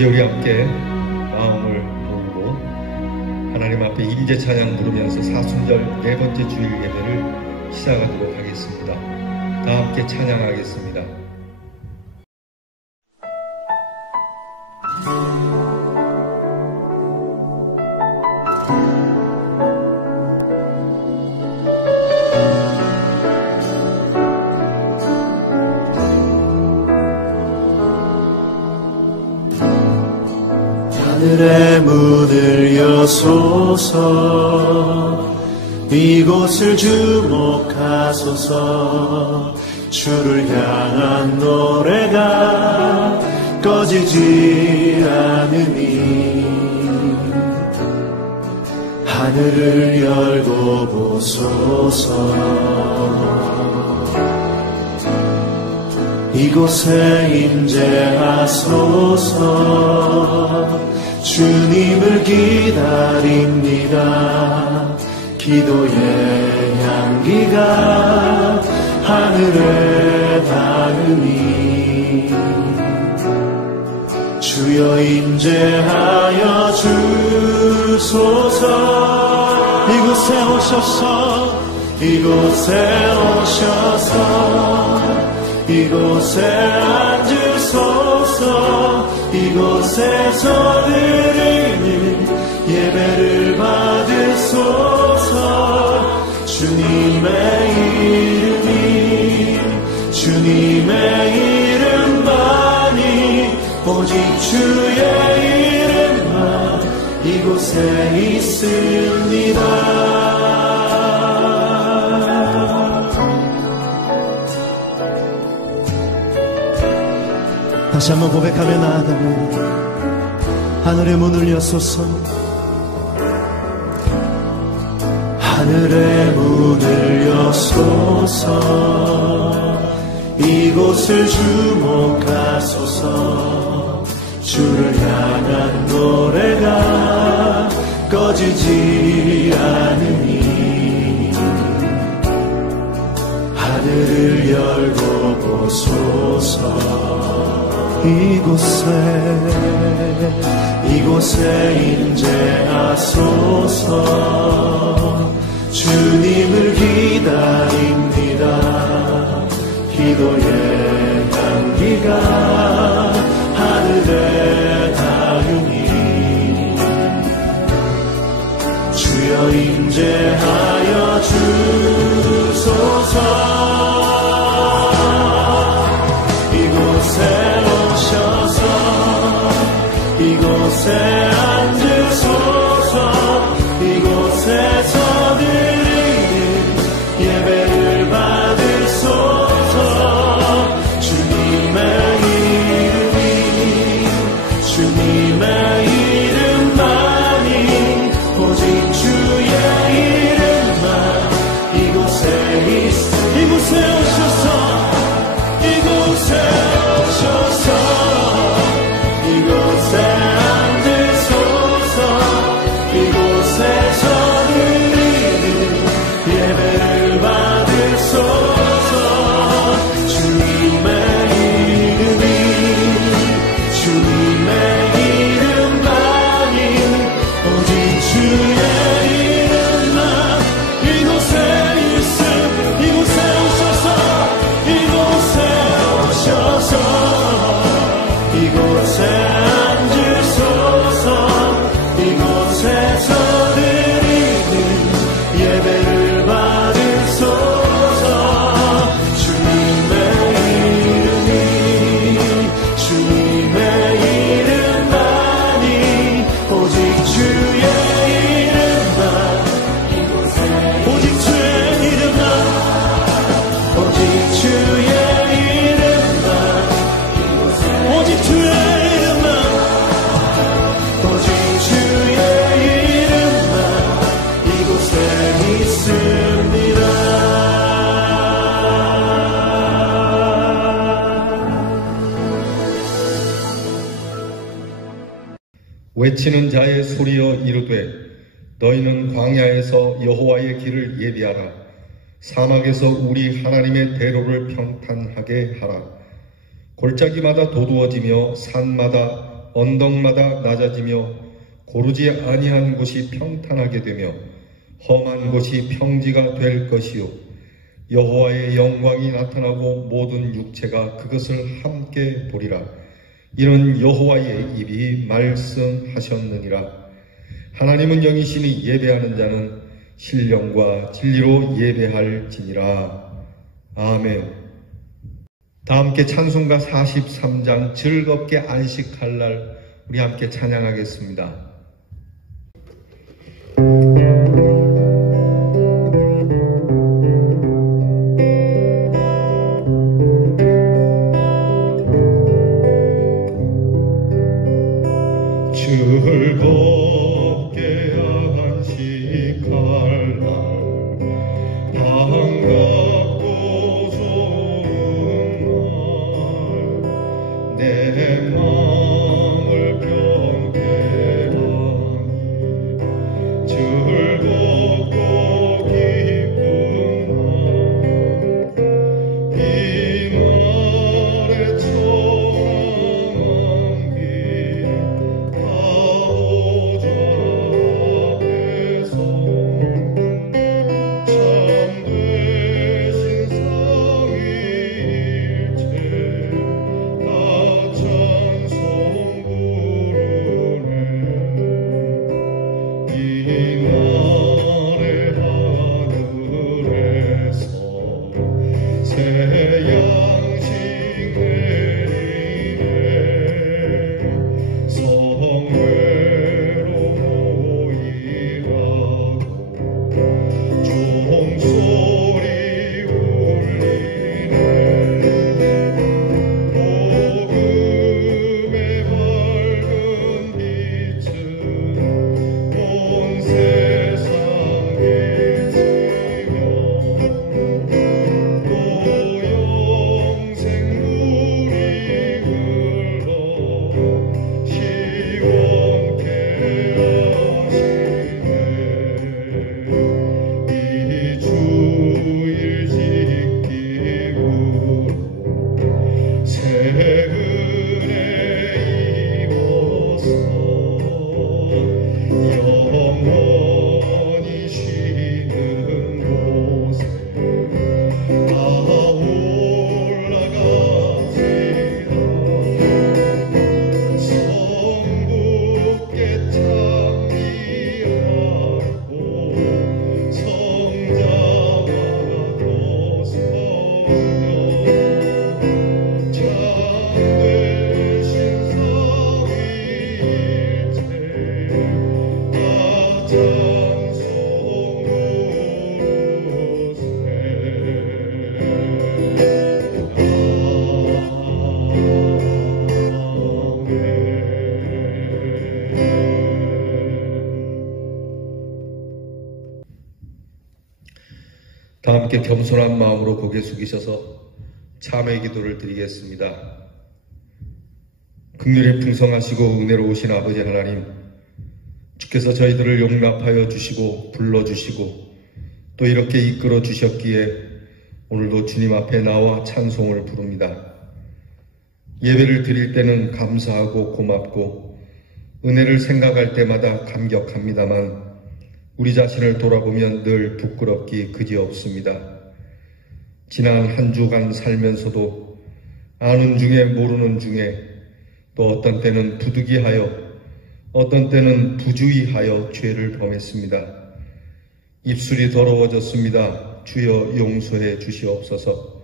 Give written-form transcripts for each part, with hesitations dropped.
이제 우리 함께 마음을 모으고 하나님 앞에 임재 찬양 부르면서 사순절 네 번째 주일 예배를 시작하도록 하겠습니다. 다 함께 찬양하겠습니다. 하늘의 문을 여소서, 이곳을 주목하소서. 주를 향한 노래가 꺼지지 않으니 하늘을 열고 보소서. 이곳에 임재하소서. 주님을 기다립니다. 기도의 향기가 하늘에 닿으니 주여 임재하여 주소서. 이곳에 오셔서, 이곳에 오셔서, 이곳에 앉으소서. 이곳에서 드리는 예배를 받으소서. 주님의 이름만이, 오직 주의 이름만 이곳에 있습니다. 다시 한번 고백하며 나아가면, 하늘의 문을 여소서. 하늘의 문을 여소서. 이곳을 주목하소서. 주를 향한 노래가 꺼지지 않으니 하늘을 열고 보소서. 이곳에 임재하소서. 주님을 기다립니다. 기도의 향기가 하늘에 닿으니 주여 임재하여 주소서. 이곳에 앉으소서. 이곳에서 드리는 예배를 받으소서. 주님의 이름만이, 오직 주의 이름만 이곳에 이곳에 오셔서, 이곳에 오셔서, 이곳에 앉으소서. 이곳에서 드리는 예배를 받으소서. 주님의 이름만이, 오직 주의 이름만 이곳에 있음. 이곳에 오셔서, 이곳에 오셔서, 이곳에 앉으소서. 이곳에서 드리는 예배를 받으소서. 주님의 이름만이, 오직 주의 이름만, 오직 주의 이름만, 오직 주의 이름만, 오직 주의 이름만, 오직 주의 이름만 이곳에 있습니다. 외치는 자의 소리여 이르되, 너희는 광야에서 여호와의 길을 예비하라. 사막에서 우리 하나님의 대로를 평탄하게 하라. 골짜기마다 도두어지며 산마다 언덕마다 낮아지며 고르지 아니한 곳이 평탄하게 되며 험한 곳이 평지가 될 것이요 여호와의 영광이 나타나고 모든 육체가 그것을 함께 보리라. 이는 여호와의 입이 말씀하셨느니라. 하나님은 영이시니 예배하는 자는 신령과 진리로 예배할지니라. 아멘. 다 함께 찬송가 43장 즐겁게 안식할 날 우리 함께 찬양하겠습니다. 즐겁게 안식할 날 반갑고 좋은 날 내 마음을 경배하니 즐겁고 기쁜 날 이 날에 청함한 길 다 함께 겸손한 마음으로 고개 숙이셔서 참회 기도를 드리겠습니다. 긍휼이 풍성하시고 은혜로우신 아버지 하나님, 주께서 저희들을 용납하여 주시고 불러주시고 또 이렇게 이끌어 주셨기에 오늘도 주님 앞에 나와 찬송을 부릅니다. 예배를 드릴 때는 감사하고 고맙고 은혜를 생각할 때마다 감격합니다만 우리 자신을 돌아보면 늘 부끄럽기 그지없습니다. 지난 한 주간 살면서도 아는 중에 모르는 중에 또 어떤 때는 부득이하여 어떤 때는 부주의하여 죄를 범했습니다. 입술이 더러워졌습니다. 주여 용서해 주시옵소서.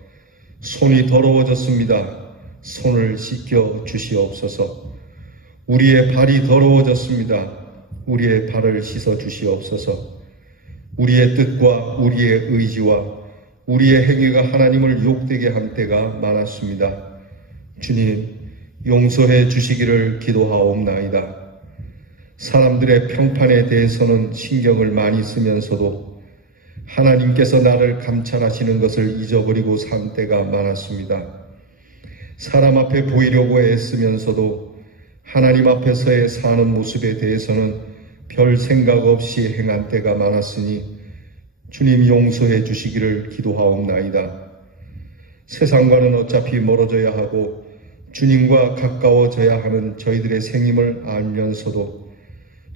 손이 더러워졌습니다. 손을 씻겨 주시옵소서. 우리의 발이 더러워졌습니다. 우리의 발을 씻어 주시옵소서. 우리의 뜻과 우리의 의지와 우리의 행위가 하나님을 욕되게 한 때가 많았습니다. 주님, 용서해 주시기를 기도하옵나이다. 사람들의 평판에 대해서는 신경을 많이 쓰면서도 하나님께서 나를 감찰하시는 것을 잊어버리고 산 때가 많았습니다. 사람 앞에 보이려고 애쓰면서도 하나님 앞에서의 사는 모습에 대해서는 별 생각 없이 행한 때가 많았으니 주님 용서해 주시기를 기도하옵나이다. 세상과는 어차피 멀어져야 하고 주님과 가까워져야 하는 저희들의 생임을 알면서도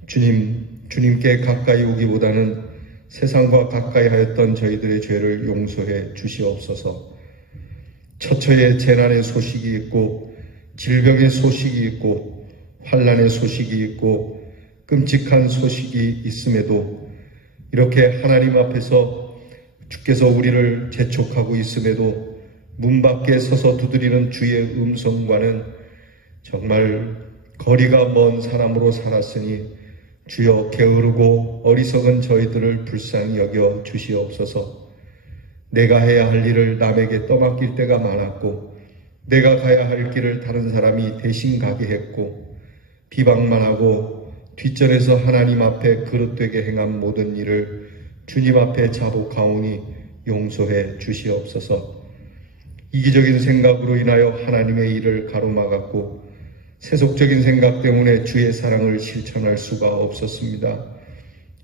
주님께 가까이 오기보다는 세상과 가까이 하였던 저희들의 죄를 용서해 주시옵소서. 처처에 재난의 소식이 있고 질병의 소식이 있고 환난의 소식이 있고 끔찍한 소식이 있음에도 이렇게 하나님 앞에서 주께서 우리를 재촉하고 있음에도 문 밖에 서서 두드리는 주의 음성과는 정말 거리가 먼 사람으로 살았으니 주여 게으르고 어리석은 저희들을 불쌍히 여겨 주시옵소서. 내가 해야 할 일을 남에게 떠맡길 때가 많았고 내가 가야 할 길을 다른 사람이 대신 가게 했고 비방만 하고 뒷전에서 하나님 앞에 그릇되게 행한 모든 일을 주님 앞에 자복하오니 용서해 주시옵소서. 이기적인 생각으로 인하여 하나님의 일을 가로막았고 세속적인 생각 때문에 주의 사랑을 실천할 수가 없었습니다.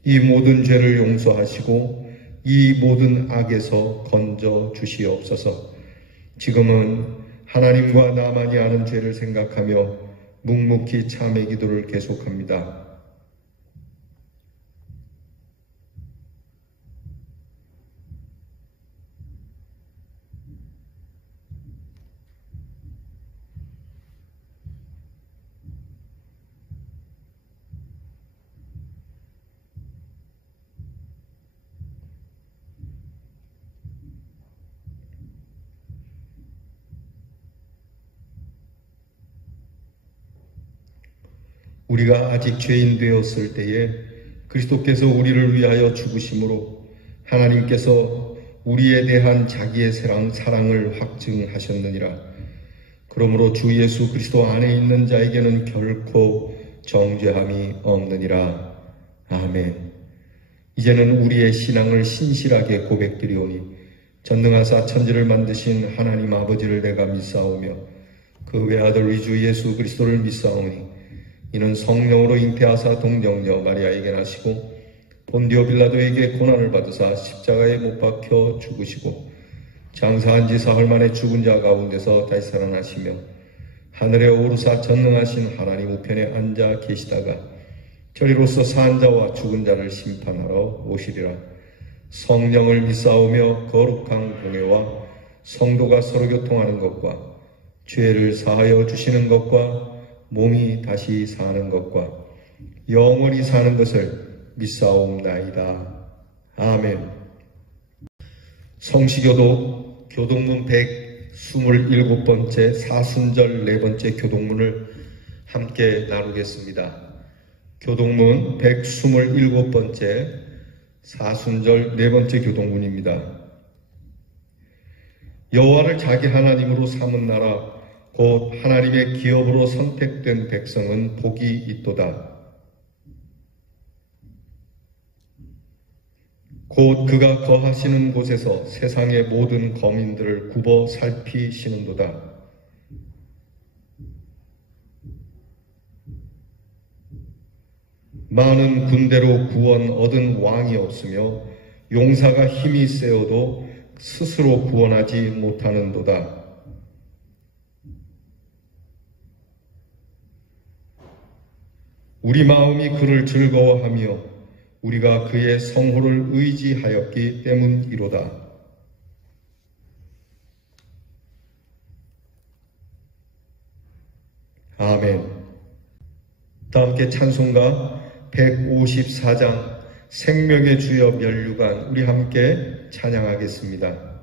이 모든 죄를 용서하시고 이 모든 악에서 건져 주시옵소서. 지금은 하나님과 나만이 아는 죄를 생각하며 묵묵히 참회 기도를 계속합니다. 우리가 아직 죄인 되었을 때에 그리스도께서 우리를 위하여 죽으심으로 하나님께서 우리에 대한 자기의 사랑을 확증하셨느니라. 그러므로 주 예수 그리스도 안에 있는 자에게는 결코 정죄함이 없느니라. 아멘. 이제는 우리의 신앙을 신실하게 고백드리오니 전능하사 천지를 만드신 하나님 아버지를 내가 믿사오며 그 외아들 우리 주 예수 그리스도를 믿사오니 이는 성령으로 잉태하사 동정녀 마리아에게 나시고 본디오 빌라도에게 고난을 받으사 십자가에 못 박혀 죽으시고 장사한 지 사흘 만에 죽은 자 가운데서 다시 살아나시며 하늘에 오르사 전능하신 하나님 우편에 앉아 계시다가 저리로서 산 자와 죽은 자를 심판하러 오시리라. 성령을 믿사오며 거룩한 공회와 성도가 서로 교통하는 것과 죄를 사하여 주시는 것과 몸이 다시 사는 것과 영원히 사는 것을 믿사옵나이다. 아멘. 성시교도 교동문 127번째 사순절 4번째 교동문을 함께 나누겠습니다. 교동문 127번째 사순절 4번째 교동문입니다. 여호와를 자기 하나님으로 삼은 나라 곧 하나님의 기업으로 선택된 백성은 복이 있도다. 곧 그가 거하시는 곳에서 세상의 모든 거민들을 굽어 살피시는도다. 많은 군대로 구원 얻은 왕이 없으며 용사가 힘이 세어도 스스로 구원하지 못하는도다. 우리 마음이 그를 즐거워하며 우리가 그의 성호를 의지하였기 때문이로다. 아멘. 다 함께 찬송가 154장 생명의 주여 면류관 우리 함께 찬양하겠습니다.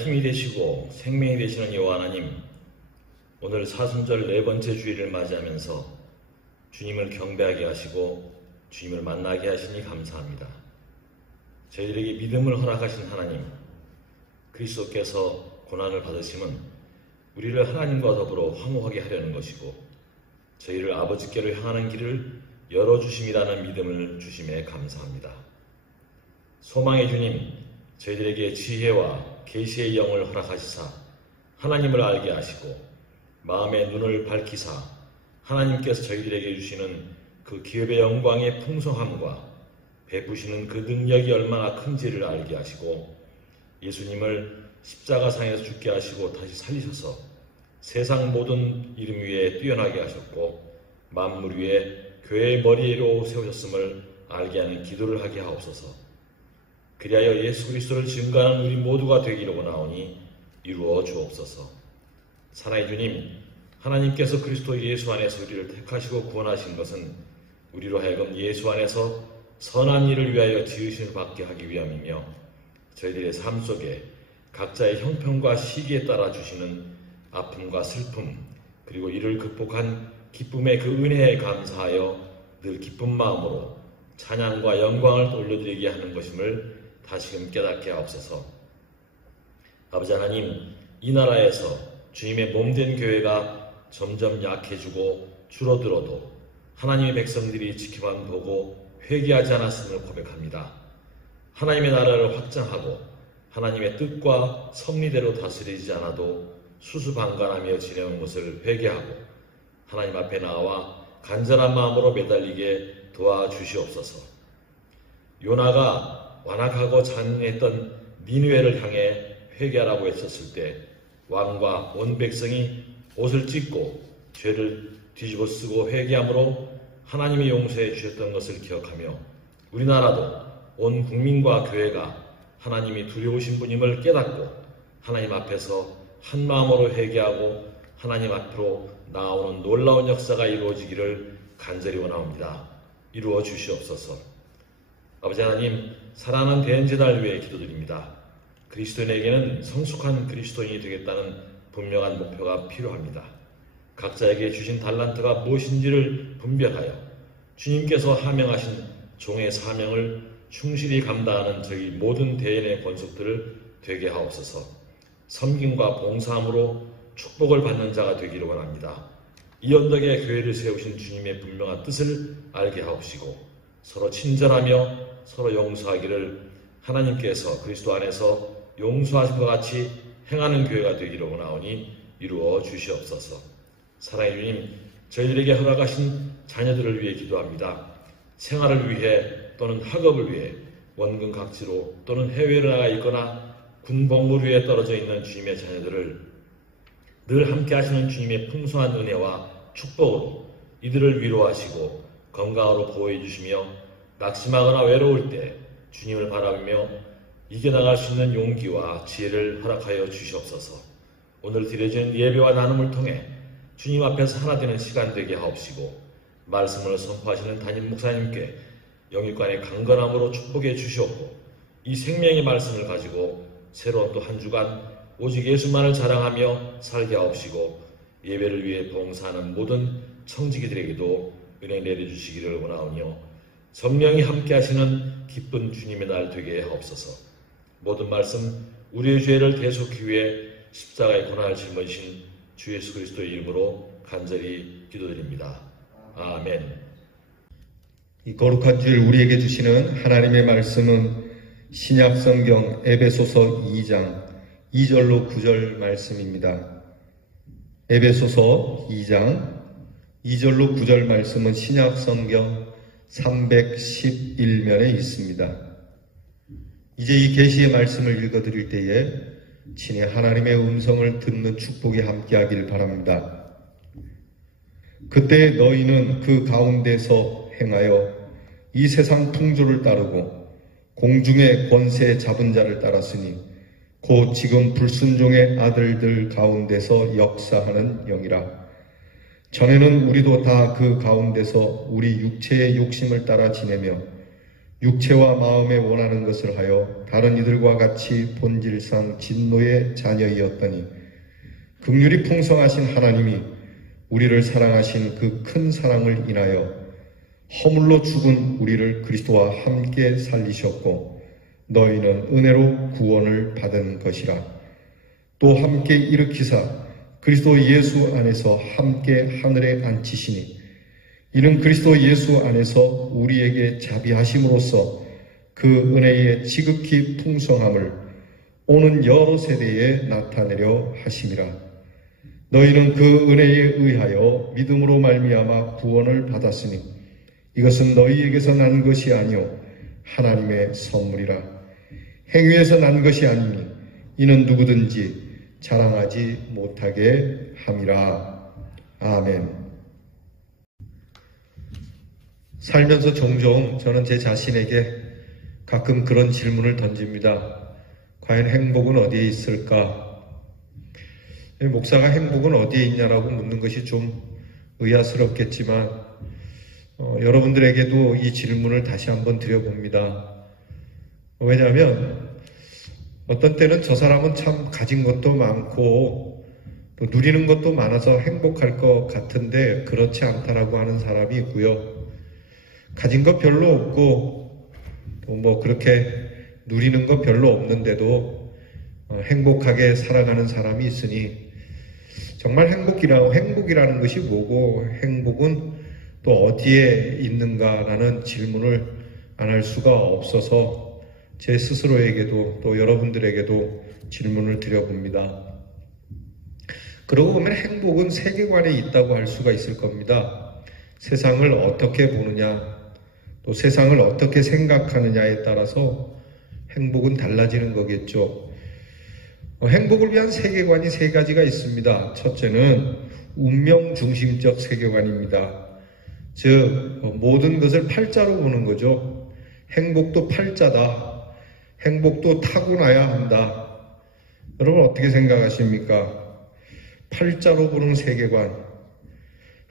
힘이 되시고 생명이 되시는 여호와 하나님, 오늘 사순절 4번째 주일을 맞이하면서 주님을 경배하게 하시고 주님을 만나게 하시니 감사합니다. 저희들에게 믿음을 허락하신 하나님, 그리스도께서 고난을 받으심은 우리를 하나님과 더불어 화목하게 하려는 것이고 저희를 아버지께로 향하는 길을 열어주심이라는 믿음을 주심에 감사합니다. 소망의 주님, 저희들에게 지혜와 계시의 영을 허락하시사 하나님을 알게 하시고 마음의 눈을 밝히사 하나님께서 저희들에게 주시는 그 기업의 영광의 풍성함과 베푸시는 그 능력이 얼마나 큰지를 알게 하시고 예수님을 십자가상에서 죽게 하시고 다시 살리셔서 세상 모든 이름 위에 뛰어나게 하셨고 만물 위에 교회의 머리로 세우셨음을 알게 하는 기도를 하게 하옵소서. 그리하여 예수 그리스도를 증거하는 우리 모두가 되기를 원하오니 이루어 주옵소서. 사랑의 주님, 하나님께서 그리스도 예수 안에서 우리를 택하시고 구원하신 것은 우리로 하여금 예수 안에서 선한 일을 위하여 지으심을 받게 하기 위함이며 저희들의 삶 속에 각자의 형편과 시기에 따라 주시는 아픔과 슬픔 그리고 이를 극복한 기쁨의 그 은혜에 감사하여 늘 기쁜 마음으로 찬양과 영광을 올려드리게 하는 것임을 다시금 깨닫게 하옵소서. 아버지 하나님, 이 나라에서 주님의 몸된 교회가 점점 약해지고 줄어들어도 하나님의 백성들이 지켜만 보고 회개하지 않았음을 고백합니다. 하나님의 나라를 확장하고 하나님의 뜻과 섭리대로 다스리지 않아도 수수방관하며 지내온 것을 회개하고 하나님 앞에 나와 간절한 마음으로 매달리게 도와주시옵소서. 요나가 완악하고 잔인했던 니느웨를 향해 회개하라고 했었을 때 왕과 온 백성이 옷을 찢고 죄를 뒤집어 쓰고 회개함으로 하나님이 용서해 주셨던 것을 기억하며 우리나라도 온 국민과 교회가 하나님이 두려우신 분임을 깨닫고 하나님 앞에서 한 마음으로 회개하고 하나님 앞으로 나오는 놀라운 역사가 이루어지기를 간절히 원합니다. 이루어 주시옵소서. 아버지 하나님, 사랑하는 대언제단을 위해 기도드립니다. 그리스도인에게는 성숙한 그리스도인이 되겠다는 분명한 목표가 필요합니다. 각자에게 주신 달란트가 무엇인지를 분별하여 주님께서 하명하신 종의 사명을 충실히 감당하는 저희 모든 대인의 권속들을 되게 하옵소서. 섬김과 봉사함으로 축복을 받는 자가 되기를 원합니다. 이 언덕에 교회를 세우신 주님의 분명한 뜻을 알게 하옵시고 서로 친절하며 서로 용서하기를 하나님께서 그리스도 안에서 용서하신 것 같이 행하는 교회가 되기를 원하오니 이루어 주시옵소서. 사랑의 주님, 저희들에게 허락하신 자녀들을 위해 기도합니다. 생활을 위해 또는 학업을 위해 원근 각지로 또는 해외를 나가 있거나 군복무 위에 떨어져 있는 주님의 자녀들을 늘 함께 하시는 주님의 풍성한 은혜와 축복으로 이들을 위로하시고 건강으로 보호해 주시며 낙심하거나 외로울 때 주님을 바라보며 이겨나갈 수 있는 용기와 지혜를 허락하여 주시옵소서. 오늘 드려지는 예배와 나눔을 통해 주님 앞에서 하나 되는 시간 되게 하옵시고 말씀을 선포하시는 담임 목사님께 영육간의 강건함으로 축복해 주시옵고 이 생명의 말씀을 가지고 새로운 또 한 주간 오직 예수만을 자랑하며 살게 하옵시고 예배를 위해 봉사하는 모든 청지기들에게도 은혜 내려주시기를 원하오며 성령이 함께 하시는 기쁜 주님의 날 되게 하옵소서. 모든 말씀 우리의 죄를 대속하기 위해 십자가의 고난을 짊어지신 주 예수 그리스도의 이름으로 간절히 기도드립니다. 아멘. 이 거룩한 주일 우리에게 주시는 하나님의 말씀은 신약성경 에베소서 2장 2절로 9절 말씀입니다. 에베소서 2장 2절로 9절 말씀은 신약성경 311면에 있습니다. 이제 이 계시의 말씀을 읽어드릴 때에 친히 하나님의 음성을 듣는 축복이 함께하길 바랍니다. 그때 너희는 그 가운데서 행하여 이 세상 풍조를 따르고 공중의 권세 잡은 자를 따랐으니 곧 지금 불순종의 아들들 가운데서 역사하는 영이라. 전에는 우리도 다 그 가운데서 우리 육체의 욕심을 따라 지내며 육체와 마음에 원하는 것을 하여 다른 이들과 같이 본질상 진노의 자녀이었더니 긍휼이 풍성하신 하나님이 우리를 사랑하신 그 큰 사랑을 인하여 허물로 죽은 우리를 그리스도와 함께 살리셨고 너희는 은혜로 구원을 받은 것이라. 또 함께 일으키사 그리스도 예수 안에서 함께 하늘에 앉히시니 이는 그리스도 예수 안에서 우리에게 자비하심으로써 그 은혜의 지극히 풍성함을 오는 여러 세대에 나타내려 하심이라. 너희는 그 은혜에 의하여 믿음으로 말미암아 구원을 받았으니 이것은 너희에게서 난 것이 아니요 하나님의 선물이라. 행위에서 난 것이 아니니 이는 누구든지 자랑하지 못하게 함이라. 아멘. 살면서 종종 저는 제 자신에게 가끔 그런 질문을 던집니다. 과연 행복은 어디에 있을까? 목사가 행복은 어디에 있냐라고 묻는 것이 좀 의아스럽겠지만 여러분들에게도 이 질문을 다시 한번 드려봅니다. 왜냐하면 어떤 때는 저 사람은 참 가진 것도 많고 또 누리는 것도 많아서 행복할 것 같은데 그렇지 않다라고 하는 사람이 있고요. 가진 것 별로 없고 또 뭐 그렇게 누리는 것 별로 없는데도 행복하게 살아가는 사람이 있으니 정말 행복이라는 것이 뭐고 행복은 또 어디에 있는가라는 질문을 안 할 수가 없어서 제 스스로에게도 또 여러분들에게도 질문을 드려봅니다. 그러고 보면 행복은 세계관에 있다고 할 수가 있을 겁니다. 세상을 어떻게 보느냐, 또 세상을 어떻게 생각하느냐에 따라서 행복은 달라지는 거겠죠. 행복을 위한 세계관이 세 가지가 있습니다. 첫째는 운명 중심적 세계관입니다. 즉 모든 것을 팔자로 보는 거죠. 행복도 팔자다. 행복도 타고나야 한다. 여러분 어떻게 생각하십니까? 팔자로 보는 세계관.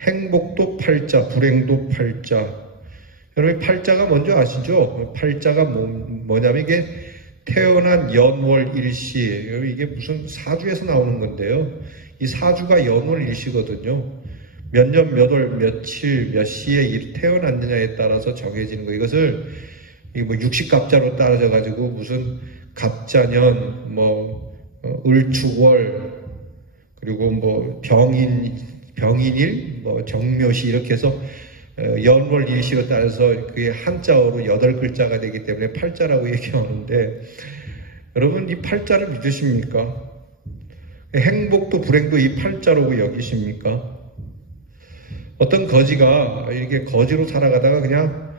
행복도 팔자, 불행도 팔자. 여러분 팔자가 뭔지 아시죠? 팔자가 뭐냐면 이게 태어난 연월 일시, 이게 무슨 사주에서 나오는 건데요. 이 사주가 연월 일시거든요. 몇 년, 몇 월, 며칠, 몇 시에 태어났느냐에 따라서 정해지는 거. 이것을 뭐 육식갑자로 따져가지고 무슨 갑자년, 을축월, 그리고 뭐 병인일, 정묘시 이렇게 해서 연월 일시로 따라서 그게 한자어로 8글자가 되기 때문에 팔자라고 얘기하는데 여러분 이 팔자를 믿으십니까? 행복도 불행도 이 팔자로 여기십니까? 어떤 거지가 이렇게 거지로 살아가다가 그냥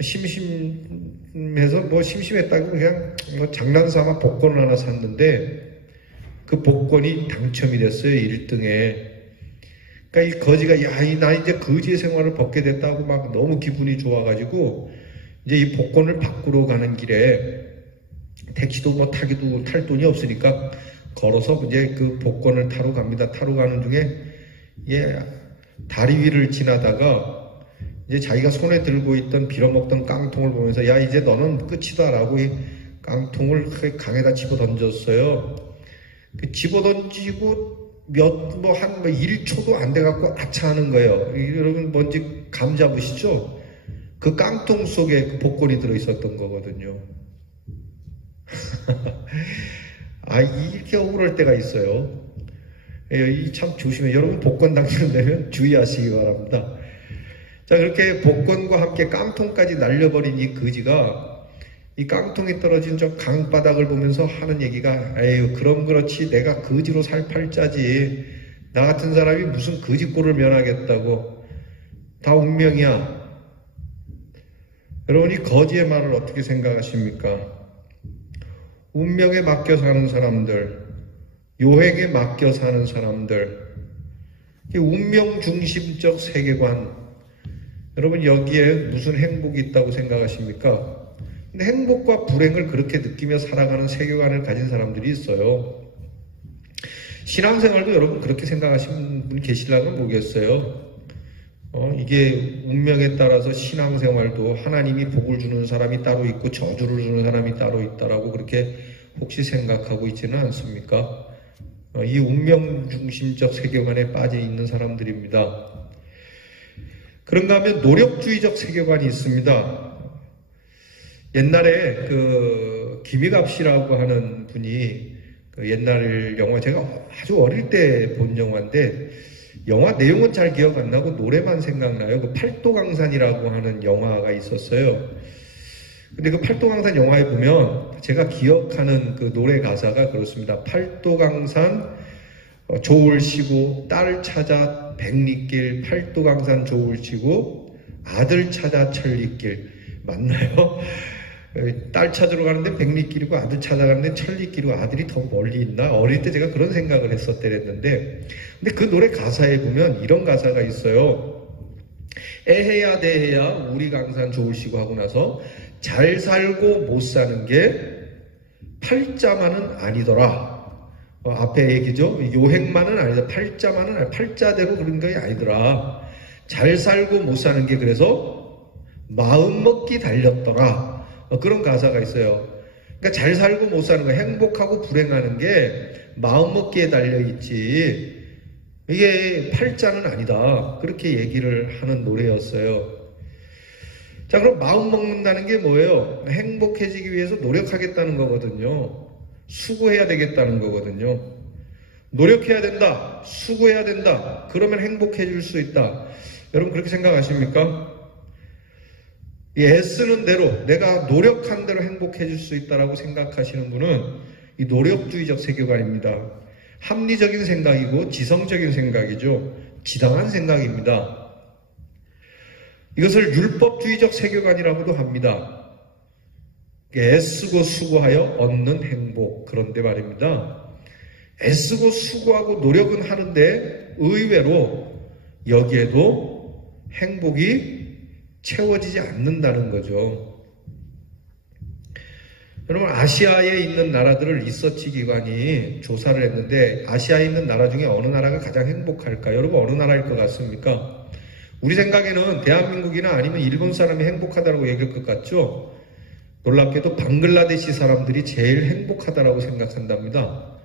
심심해서 심심했다고 그냥 장난삼아 복권을 하나 샀는데 그 복권이 당첨이 됐어요. 1등에. 그러니까 이 거지가 나 이제 거지의 생활을 벗게 됐다고 막 너무 기분이 좋아가지고 이제 이 복권을 바꾸러 가는 길에 택시도 타기도 탈 돈이 없으니까 걸어서 이제 그 복권을 타러 갑니다. 타러 가는 중에 다리 위를 지나다가 이제 자기가 손에 들고 있던 빌어먹던 깡통을 보면서 야 이제 너는 끝이다라고 이 깡통을 강에다 집어 던졌어요. 그 집어 던지고 한 1초도 안 돼갖고 아차 하는 거예요. 여러분 뭔지 감 잡으시죠? 그 깡통 속에 그 복권이 들어있었던 거거든요. 이렇게 억울할 때가 있어요. 참 조심해. 여러분 복권 당첨되면 주의하시기 바랍니다. 자, 그렇게 복권과 함께 깡통까지 날려버린 이 거지가 이 깡통이 떨어진 저 강바닥을 보면서 하는 얘기가 에휴 그럼 그렇지 내가 거지로 살 팔자지 나 같은 사람이 무슨 거지꼴을 면하겠다고 다 운명이야. 여러분 이 거지의 말을 어떻게 생각하십니까? 운명에 맡겨 사는 사람들, 요행에 맡겨 사는 사람들, 이 운명 중심적 세계관, 여러분 여기에 무슨 행복이 있다고 생각하십니까? 근데 행복과 불행을 그렇게 느끼며 살아가는 세계관을 가진 사람들이 있어요. 신앙생활도 여러분 그렇게 생각하시는 분 계시려면 모르겠어요. 이게 운명에 따라서 신앙생활도 하나님이 복을 주는 사람이 따로 있고 저주를 주는 사람이 따로 있다라고 그렇게 혹시 생각하고 있지는 않습니까? 이 운명 중심적 세계관에 빠져 있는 사람들입니다. 그런가 하면 노력주의적 세계관이 있습니다. 옛날에 김희갑 씨라고 하는 분이 옛날 영화, 제가 아주 어릴 때 본 영화인데 영화 내용은 잘 기억 안 나고 노래만 생각나요. 팔도강산이라고 하는 영화가 있었어요. 근데 팔도강산 영화에 보면 제가 기억하는 노래 가사가 그렇습니다. 팔도강산 조울 치고 딸 찾아 백리길, 팔도강산 조울 치고 아들 찾아 천리길. 맞나요? 딸 찾으러 가는데 백리길이고 아들 찾아가는데 천리길이고 아들이 더 멀리 있나? 어릴 때 제가 그런 생각을 했었대랬는데, 근데 그 노래 가사에 보면 이런 가사가 있어요. 애해야 대해야 우리 강산 좋으시고 하고 나서 잘 살고 못 사는 게 팔자만은 아니더라. 앞에 얘기죠. 요행만은 아니다. 팔자만은 아니다. 팔자대로 그런 게 아니더라. 잘 살고 못 사는 게 그래서 마음먹기 달렸더라. 그런 가사가 있어요. 그러니까 잘 살고 못 사는 거, 행복하고 불행하는 게 마음먹기에 달려있지 이게 팔자는 아니다. 그렇게 얘기를 하는 노래였어요. 자, 그럼 마음 먹는다는 게 뭐예요? 행복해지기 위해서 노력하겠다는 거거든요. 수고해야 되겠다는 거거든요. 노력해야 된다. 수고해야 된다. 그러면 행복해질 수 있다. 여러분 그렇게 생각하십니까? 이 애쓰는 대로, 내가 노력한 대로 행복해질 수 있다라고 생각하시는 분은 이 노력주의적 세계관입니다. 합리적인 생각이고 지성적인 생각이죠. 지당한 생각입니다. 이것을 율법주의적 세계관이라고도 합니다. 애쓰고 수고하여 얻는 행복, 그런데 말입니다. 애쓰고 수고하고 노력은 하는데 의외로 여기에도 행복이 채워지지 않는다는 거죠. 여러분, 아시아에 있는 나라들을 리서치 기관이 조사를 했는데 아시아에 있는 나라 중에 어느 나라가 가장 행복할까요? 여러분 어느 나라일 것 같습니까? 우리 생각에는 대한민국이나 아니면 일본 사람이 행복하다고 얘기할 것 같죠? 놀랍게도 방글라데시 사람들이 제일 행복하다라고 생각한답니다.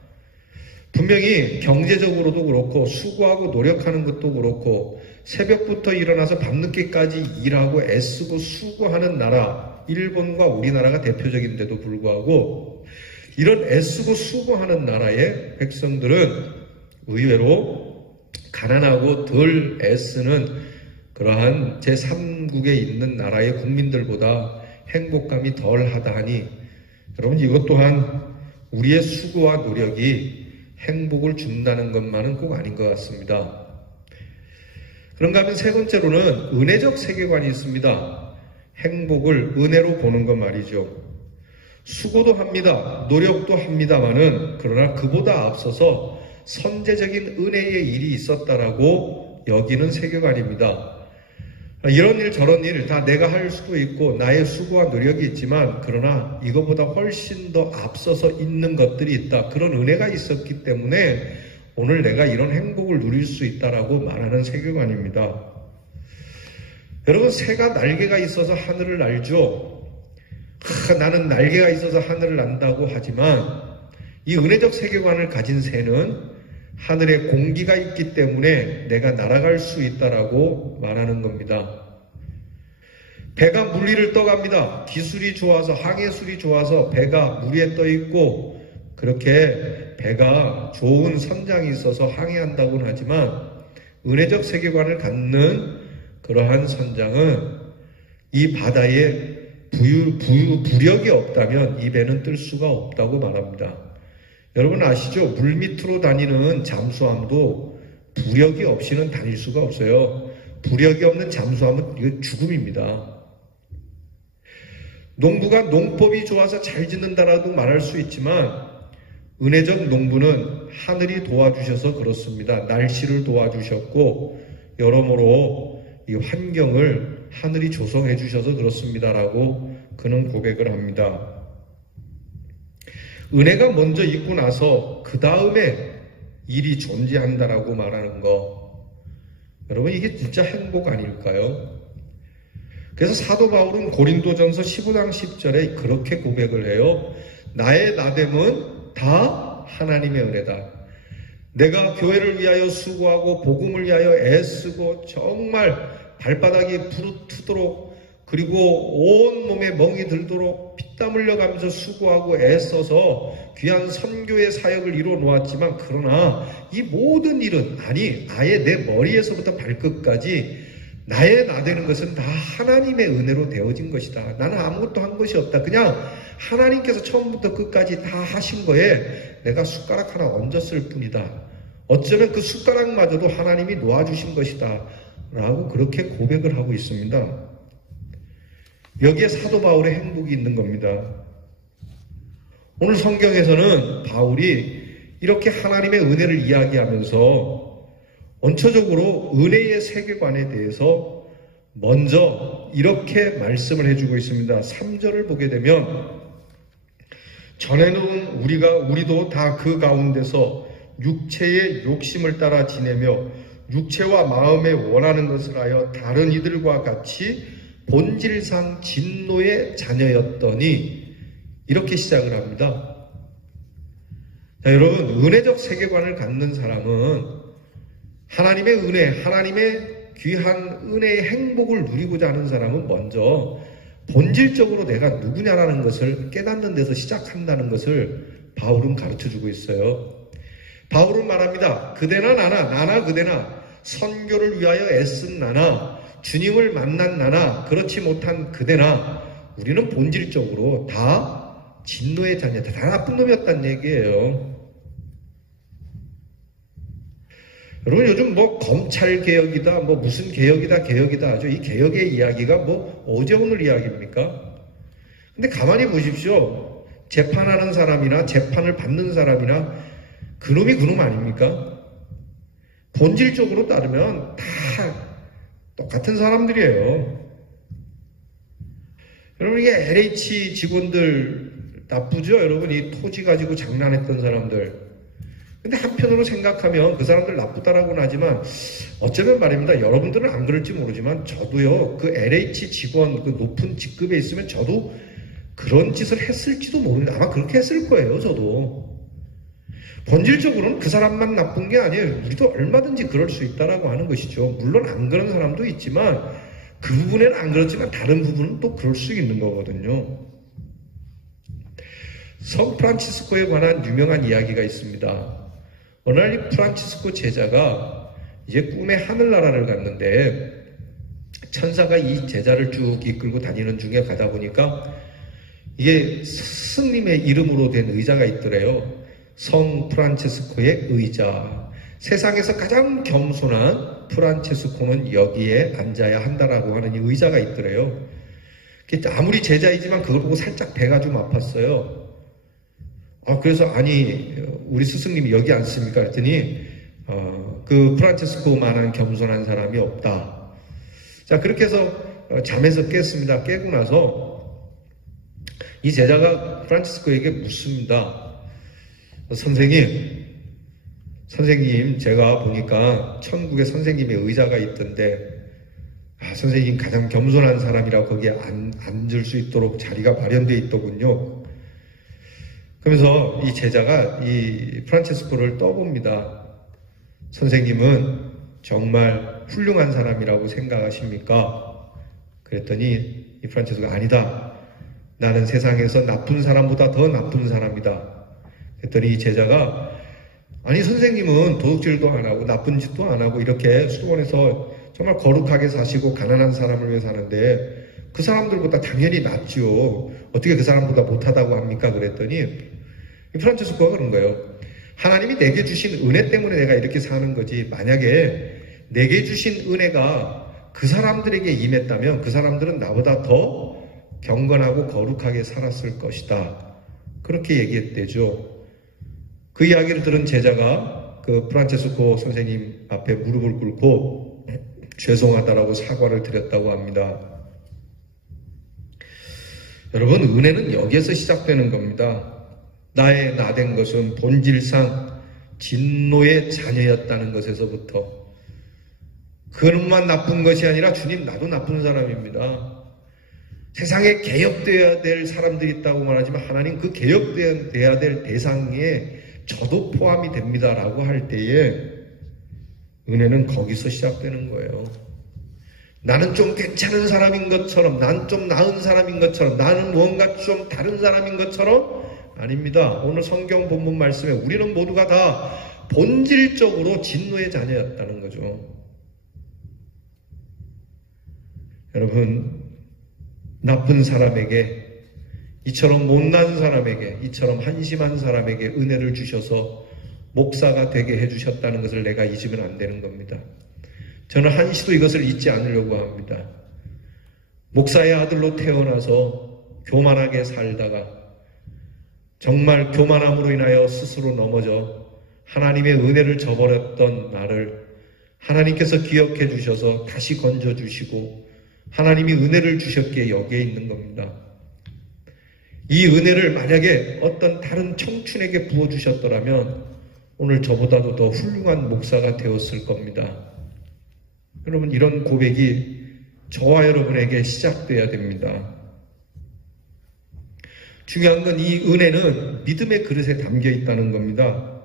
분명히 경제적으로도 그렇고 수고하고 노력하는 것도 그렇고 새벽부터 일어나서 밤늦게까지 일하고 애쓰고 수고하는 나라, 일본과 우리나라가 대표적인데도 불구하고 이런 애쓰고 수고하는 나라의 백성들은 의외로 가난하고 덜 애쓰는 그러한 제3국에 있는 나라의 국민들보다 행복감이 덜하다 하니 여러분 이것 또한 우리의 수고와 노력이 행복을 준다는 것만은 꼭 아닌 것 같습니다. 그런가 하면 세 번째로는 은혜적 세계관이 있습니다. 행복을 은혜로 보는 것 말이죠. 수고도 합니다. 노력도 합니다마는 그러나 그보다 앞서서 선제적인 은혜의 일이 있었다라고 여기는 세계관입니다. 이런 일 저런 일 다 내가 할 수도 있고 나의 수고와 노력이 있지만 그러나 이것보다 훨씬 더 앞서서 있는 것들이 있다. 그런 은혜가 있었기 때문에 오늘 내가 이런 행복을 누릴 수 있다라고 말하는 세계관입니다. 여러분 새가 날개가 있어서 하늘을 날죠. 나는 날개가 있어서 하늘을 난다고 하지만 이 은혜적 세계관을 가진 새는 하늘에 공기가 있기 때문에 내가 날아갈 수 있다라고 말하는 겁니다. 배가 물 위를 떠갑니다. 기술이 좋아서 항해술이 좋아서 배가 물 위에 떠 있고 그렇게 배가 좋은 선장이 있어서 항해한다고는 하지만 은혜적 세계관을 갖는 그러한 선장은 이 바다에 부력이 없다면 이 배는 뜰 수가 없다고 말합니다. 여러분 아시죠? 물 밑으로 다니는 잠수함도 부력이 없이는 다닐 수가 없어요. 부력이 없는 잠수함은 이거 죽음입니다. 농부가 농법이 좋아서 잘 짓는다라도 말할 수 있지만 은혜적 농부는 하늘이 도와주셔서 그렇습니다. 날씨를 도와주셨고 여러모로 이 환경을 하늘이 조성해 주셔서 그렇습니다라고 그는 고백을 합니다. 은혜가 먼저 있고 나서 그 다음에 일이 존재한다라고 말하는 거. 여러분, 이게 진짜 행복 아닐까요? 그래서 사도 바울은 고린도전서 15장 10절에 그렇게 고백을 해요. 나의 나됨은 다 하나님의 은혜다. 내가 교회를 위하여 수고하고 복음을 위하여 애쓰고 정말 발바닥이 부르트도록, 그리고 온몸에 멍이 들도록 피땀 흘려가면서 수고하고 애써서 귀한 선교의 사역을 이루어 놓았지만, 그러나 이 모든 일은, 아니 아예 내 머리에서부터 발끝까지 나의 나되는 것은 다 하나님의 은혜로 되어진 것이다. 나는 아무것도 한 것이 없다. 그냥 하나님께서 처음부터 끝까지 다 하신 거에 내가 숟가락 하나 얹었을 뿐이다. 어쩌면 그 숟가락마저도 하나님이 놓아주신 것이다 라고 그렇게 고백을 하고 있습니다. 여기에 사도 바울의 행복이 있는 겁니다. 오늘 성경에서는 바울이 이렇게 하나님의 은혜를 이야기하면서 원초적으로 은혜의 세계관에 대해서 먼저 이렇게 말씀을 해주고 있습니다. 3절을 보게 되면, 전에는 우리도 다 그 가운데서 육체의 욕심을 따라 지내며 육체와 마음에 원하는 것을 하여 다른 이들과 같이 본질상 진노의 자녀였더니, 이렇게 시작을 합니다. 자, 여러분, 은혜적 세계관을 갖는 사람은 하나님의 은혜, 하나님의 귀한 은혜의 행복을 누리고자 하는 사람은 먼저 본질적으로 내가 누구냐라는 것을 깨닫는 데서 시작한다는 것을 바울은 가르쳐주고 있어요. 바울은 말합니다. 그대나 나나 그대나, 선교를 위하여 애쓴 나나, 주님을 만난 나나, 그렇지 못한 그대나, 우리는 본질적으로 다 진노의 자녀다. 다 나쁜 놈이었다는 얘기예요. 여러분, 요즘 뭐 검찰개혁이다, 뭐 무슨 개혁이다 하죠. 이 개혁의 이야기가 뭐 어제 오늘 이야기입니까? 근데 가만히 보십시오. 재판하는 사람이나 재판을 받는 사람이나 그놈이 그놈 아닙니까? 본질적으로 따르면 다 똑같은 사람들이에요. 여러분, 이게 LH 직원들 나쁘죠? 여러분, 이 토지 가지고 장난했던 사람들. 근데 한편으로 생각하면 그 사람들 나쁘다라고는 하지만, 어쩌면 말입니다. 여러분들은 안 그럴지 모르지만 저도요, 그 LH 직원, 그 높은 직급에 있으면 저도 그런 짓을 했을지도 모르는데 아마 그렇게 했을 거예요, 저도. 본질적으로는 그 사람만 나쁜 게 아니에요. 우리도 얼마든지 그럴 수 있다라고 하는 것이죠. 물론 안 그런 사람도 있지만, 그 부분에는 안 그렇지만 다른 부분은 또 그럴 수 있는 거거든요. 성 프란치스코에 관한 유명한 이야기가 있습니다. 어느 날 이 프란치스코 제자가 이제 꿈에 하늘나라를 갔는데, 천사가 이 제자를 쭉 이끌고 다니는 중에 가다 보니까 이게 스승님의 이름으로 된 의자가 있더래요. 성 프란치스코의 의자. 세상에서 가장 겸손한 프란치스코는 여기에 앉아야 한다라고 하는 이 의자가 있더래요. 아무리 제자이지만 그걸 보고 살짝 배가 좀 아팠어요. 그래서 아니, 우리 스승님이 여기 앉습니까? 그랬더니 그 프란치스코만한 겸손한 사람이 없다. 자, 그렇게 해서 잠에서 깼습니다. 깨고 나서 이 제자가 프란치스코에게 묻습니다. 선생님, 제가 보니까 천국에 선생님의 의자가 있던데, 선생님 가장 겸손한 사람이라 거기에 앉을 수 있도록 자리가 마련되어 있더군요. 그러면서 이 제자가 이 프란치스코를 떠봅니다. 선생님은 정말 훌륭한 사람이라고 생각하십니까? 그랬더니 이 프란치스코가 아니다. 나는 세상에서 나쁜 사람보다 더 나쁜 사람이다. 그랬더니 이 제자가 아니, 선생님은 도둑질도 안 하고 나쁜 짓도 안 하고 이렇게 수도원에서 정말 거룩하게 사시고 가난한 사람을 위해 사는데 그 사람들보다 당연히 낫죠. 어떻게 그 사람보다 못하다고 합니까? 그랬더니 이 프란치스코가 그런 거예요. 하나님이 내게 주신 은혜 때문에 내가 이렇게 사는 거지, 만약에 내게 주신 은혜가 그 사람들에게 임했다면 그 사람들은 나보다 더 경건하고 거룩하게 살았을 것이다. 그렇게 얘기했대죠. 그 이야기를 들은 제자가 그 프란치스코 선생님 앞에 무릎을 꿇고 죄송하다라고 사과를 드렸다고 합니다. 여러분, 은혜는 여기에서 시작되는 겁니다. 나의 나된 것은 본질상 진노의 자녀였다는 것에서부터, 그놈만 나쁜 것이 아니라 주님 나도 나쁜 사람입니다. 세상에 개혁되어야 될 사람들이 있다고 말하지만 하나님 그 개혁되어야 될 대상에 저도 포함이 됩니다 라고 할 때에 은혜는 거기서 시작되는 거예요. 나는 좀 괜찮은 사람인 것처럼, 난 좀 나은 사람인 것처럼, 나는 뭔가 좀 다른 사람인 것처럼 아닙니다. 오늘 성경 본문 말씀에 우리는 모두가 다 본질적으로 진노의 자녀였다는 거죠. 여러분, 나쁜 사람에게, 이처럼 못난 사람에게, 이처럼 한심한 사람에게 은혜를 주셔서 목사가 되게 해주셨다는 것을 내가 잊으면 안 되는 겁니다. 저는 한시도 이것을 잊지 않으려고 합니다. 목사의 아들로 태어나서 교만하게 살다가 정말 교만함으로 인하여 스스로 넘어져 하나님의 은혜를 저버렸던 나를 하나님께서 기억해 주셔서 다시 건져주시고 하나님이 은혜를 주셨기에 여기에 있는 겁니다. 이 은혜를 만약에 어떤 다른 청춘에게 부어주셨더라면 오늘 저보다도 더 훌륭한 목사가 되었을 겁니다. 여러분, 이런 고백이 저와 여러분에게 시작돼야 됩니다. 중요한 건 이 은혜는 믿음의 그릇에 담겨 있다는 겁니다.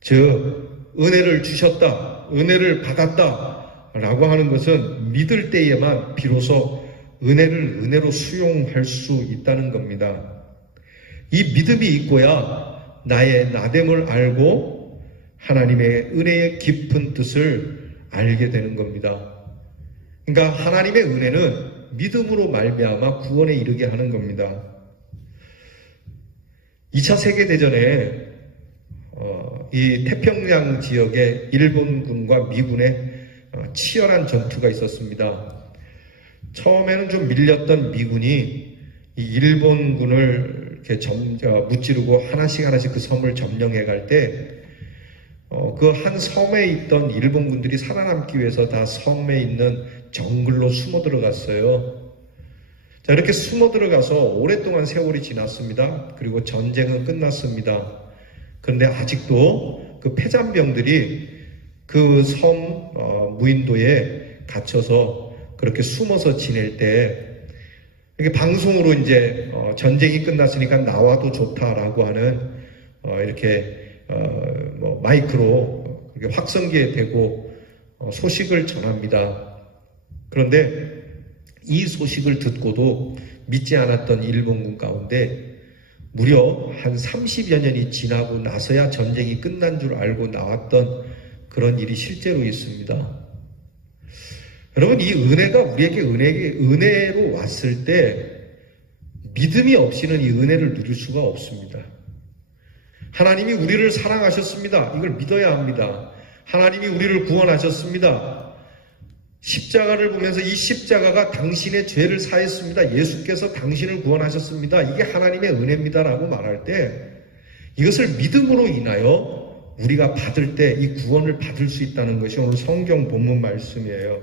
즉, 은혜를 주셨다, 은혜를 받았다 라고 하는 것은 믿을 때에만 비로소 은혜를 은혜로 수용할 수 있다는 겁니다. 이 믿음이 있고야 나의 나됨을 알고 하나님의 은혜의 깊은 뜻을 알게 되는 겁니다. 그러니까 하나님의 은혜는 믿음으로 말미암아 구원에 이르게 하는 겁니다. 2차 세계대전에 이 태평양 지역에 일본군과 미군의 치열한 전투가 있었습니다. 처음에는 좀 밀렸던 미군이 이 일본군을 이렇게 무찌르고 하나씩 그 섬을 점령해 갈 때 그 한 섬에 있던 일본군들이 살아남기 위해서 다 섬에 있는 정글로 숨어 들어갔어요. 자, 이렇게 숨어 들어가서 오랫동안 세월이 지났습니다. 그리고 전쟁은 끝났습니다. 그런데 아직도 그 패잔병들이 그 섬 무인도에 갇혀서 그렇게 숨어서 지낼 때 이렇게 방송으로 이제 전쟁이 끝났으니까 나와도 좋다라고 하는 이렇게 마이크로 확성기에 대고 소식을 전합니다. 그런데 이 소식을 듣고도 믿지 않았던 일본군 가운데 무려 한 30여 년이 지나고 나서야 전쟁이 끝난 줄 알고 나왔던 그런 일이 실제로 있습니다. 여러분, 이 은혜가 우리에게 은혜로 왔을 때 믿음이 없이는 이 은혜를 누릴 수가 없습니다. 하나님이 우리를 사랑하셨습니다. 이걸 믿어야 합니다. 하나님이 우리를 구원하셨습니다. 십자가를 보면서 이 십자가가 당신의 죄를 사했습니다. 예수께서 당신을 구원하셨습니다. 이게 하나님의 은혜입니다라고 말할 때 이것을 믿음으로 인하여 우리가 받을 때 이 구원을 받을 수 있다는 것이 오늘 성경 본문 말씀이에요.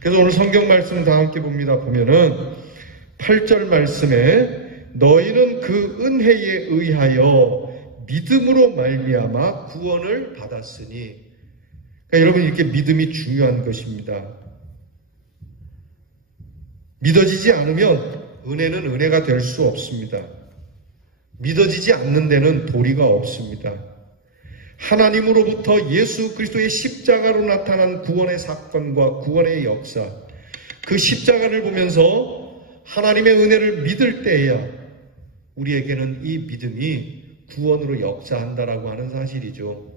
그래서 오늘 성경 말씀 다 함께 봅니다. 보면은 8절 말씀에 너희는 그 은혜에 의하여 믿음으로 말미암아 구원을 받았으니, 그러니까 여러분, 이렇게 믿음이 중요한 것입니다. 믿어지지 않으면 은혜는 은혜가 될 수 없습니다. 믿어지지 않는 데는 도리가 없습니다. 하나님으로부터 예수 그리스도의 십자가로 나타난 구원의 사건과 구원의 역사, 그 십자가를 보면서 하나님의 은혜를 믿을 때에야 우리에게는 이 믿음이 구원으로 역사한다라고 하는 사실이죠.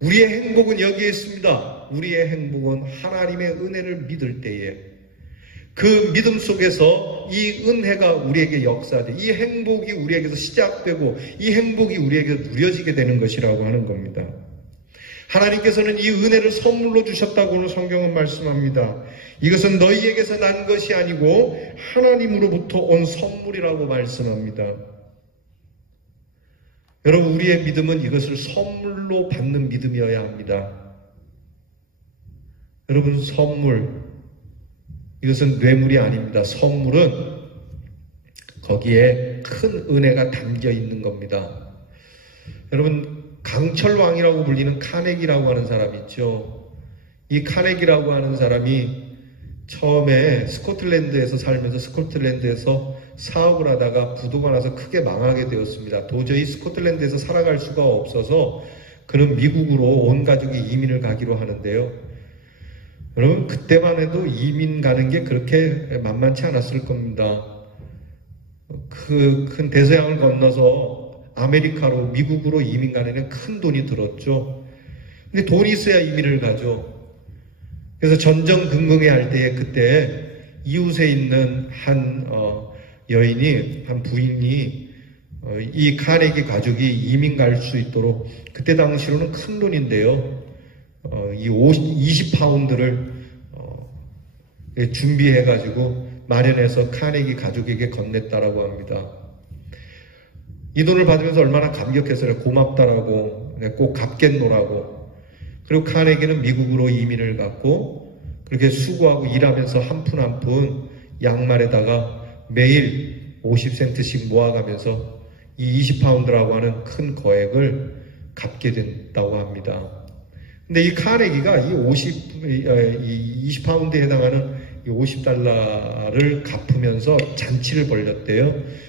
우리의 행복은 여기에 있습니다. 우리의 행복은 하나님의 은혜를 믿을 때에 그 믿음 속에서 이 은혜가 우리에게 역사돼, 이 행복이 우리에게서 시작되고 이 행복이 우리에게 누려지게 되는 것이라고 하는 겁니다. 하나님께서는 이 은혜를 선물로 주셨다고 오늘 성경은 말씀합니다. 이것은 너희에게서 난 것이 아니고 하나님으로부터 온 선물이라고 말씀합니다. 여러분, 우리의 믿음은 이것을 선물로 받는 믿음이어야 합니다. 여러분, 선물, 이것은 뇌물이 아닙니다. 선물은 거기에 큰 은혜가 담겨 있는 겁니다. 여러분, 강철왕이라고 불리는 카네기라고 하는 사람이 있죠. 이 카네기라고 하는 사람이 처음에 스코틀랜드에서 살면서 스코틀랜드에서 사업을 하다가 부도가 나서 크게 망하게 되었습니다. 도저히 스코틀랜드에서 살아갈 수가 없어서 그는 미국으로 온 가족이 이민을 가기로 하는데요. 여러분, 그때만 해도 이민 가는 게 그렇게 만만치 않았을 겁니다. 그 큰 대서양을 건너서 아메리카로, 미국으로 이민 가는 데는 큰 돈이 들었죠. 근데 돈이 있어야 이민을 가죠. 그래서 전전긍긍해 할 때에 그때 이웃에 있는 한 여인이, 한 부인이 이 카네기 가족이 이민 갈 수 있도록, 그때 당시로는 큰 돈인데요, 이 20파운드를 준비해가지고 마련해서 카네기 가족에게 건넸다라고 합니다. 이 돈을 받으면서 얼마나 감격했어요. 고맙다라고, 꼭 갚겠노라고. 그리고 카네기는 미국으로 이민을 갔고 그렇게 수고하고 일하면서 한 푼 한 푼 양말에다가 매일 50센트씩 모아가면서 이 20파운드라고 하는 큰 거액을 갚게 된다고 합니다. 근데 이 카네기가 이 20파운드에 해당하는 이 $50를 갚으면서 잔치를 벌였대요.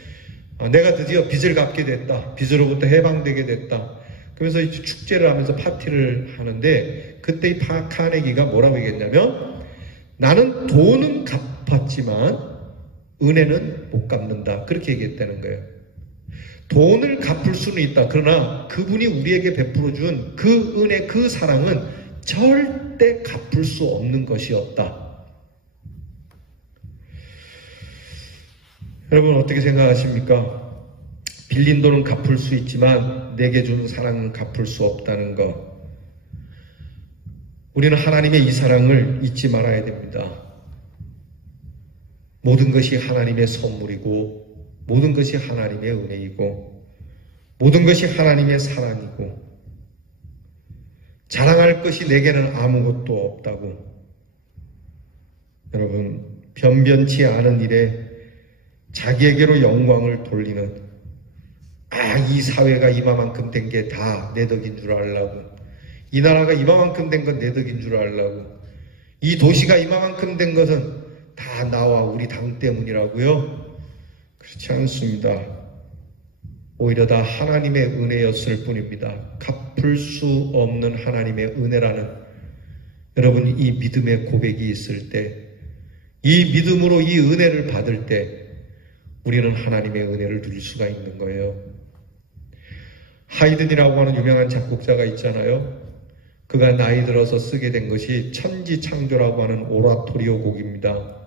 내가 드디어 빚을 갚게 됐다. 빚으로부터 해방되게 됐다. 그래서 축제를 하면서 파티를 하는데, 그때 이 카네기가 뭐라고 얘기했냐면, 나는 돈은 갚았지만 은혜는 못 갚는다. 그렇게 얘기했다는 거예요. 돈을 갚을 수는 있다. 그러나 그분이 우리에게 베풀어 준 그 은혜, 그 사랑은 절대 갚을 수 없는 것이었다. 여러분, 어떻게 생각하십니까? 빌린 돈은 갚을 수 있지만 내게 준 사랑은 갚을 수 없다는 것. 우리는 하나님의 이 사랑을 잊지 말아야 됩니다. 모든 것이 하나님의 선물이고, 모든 것이 하나님의 은혜이고, 모든 것이 하나님의 사랑이고, 자랑할 것이 내게는 아무것도 없다고. 여러분, 변변치 않은 일에 자기에게로 영광을 돌리는, 이 사회가 이만큼 된 게 다 내 덕인 줄 알라고, 이 나라가 이만큼 된 건 내 덕인 줄 알라고, 이 도시가 이만큼 된 것은 다 나와 우리 당 때문이라고요? 그렇지 않습니다. 오히려 다 하나님의 은혜였을 뿐입니다. 갚을 수 없는 하나님의 은혜라는, 여러분, 이 믿음의 고백이 있을 때, 이 믿음으로 이 은혜를 받을 때 우리는 하나님의 은혜를 누릴 수가 있는 거예요. 하이든이라고 하는 유명한 작곡자가 있잖아요. 그가 나이 들어서 쓰게 된 것이 천지창조라고 하는 오라토리오 곡입니다.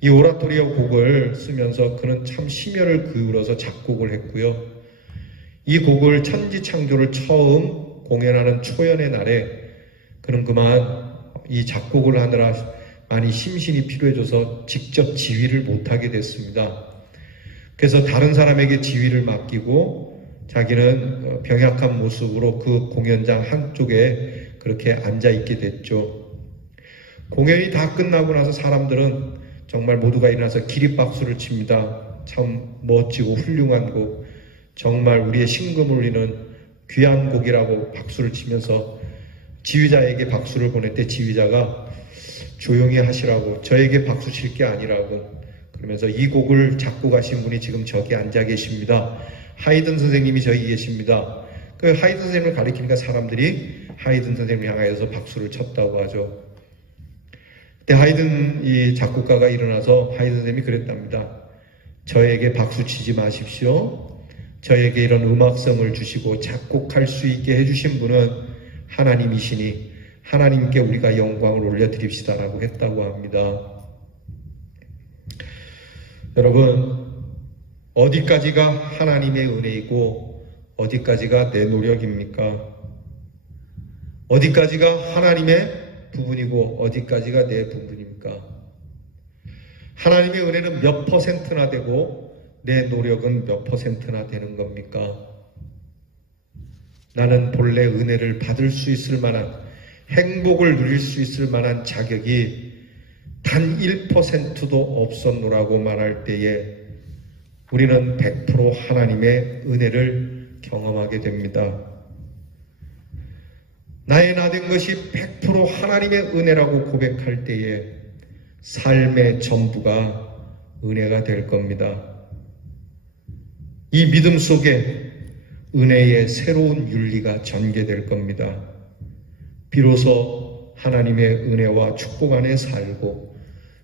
이 오라토리오 곡을 쓰면서 그는 참 심혈을 기울여서 작곡을 했고요. 이 곡을 천지창조를 처음 공연하는 초연의 날에 그는 그만 이 작곡을 하느라 많이 심신이 필요해져서 직접 지휘를 못하게 됐습니다. 그래서 다른 사람에게 지휘를 맡기고 자기는 병약한 모습으로 그 공연장 한쪽에 그렇게 앉아있게 됐죠. 공연이 다 끝나고 나서 사람들은 정말 모두가 일어나서 기립박수를 칩니다. 참 멋지고 훌륭한 곡, 정말 우리의 심금을 울리는 귀한 곡이라고 박수를 치면서 지휘자에게 박수를 보낼 때 지휘자가 조용히 하시라고, 저에게 박수 칠 게 아니라고, 그러면서 이 곡을 작곡하신 분이 지금 저기 앉아 계십니다. 하이든 선생님이 저기 계십니다. 그 하이든 선생님을 가리키니까 사람들이 하이든 선생님을 향하여서 박수를 쳤다고 하죠. 그때 하이든 이 작곡가가 일어나서 하이든 선생님이 그랬답니다. 저에게 박수 치지 마십시오. 저에게 이런 음악성을 주시고 작곡할 수 있게 해주신 분은 하나님이시니 하나님께 우리가 영광을 올려드립시다라고 했다고 합니다. 여러분, 어디까지가 하나님의 은혜이고 어디까지가 내 노력입니까? 어디까지가 하나님의 부분이고 어디까지가 내 부분입니까? 하나님의 은혜는 몇 퍼센트나 되고 내 노력은 몇 퍼센트나 되는 겁니까? 나는 본래 은혜를 받을 수 있을 만한, 행복을 누릴 수 있을 만한 자격이 단 1%도 없었노라고 말할 때에 우리는 100% 하나님의 은혜를 경험하게 됩니다. 나의 나된 것이 100% 하나님의 은혜라고 고백할 때에 삶의 전부가 은혜가 될 겁니다. 이 믿음 속에 은혜의 새로운 윤리가 전개될 겁니다. 비로소 하나님의 은혜와 축복 안에 살고,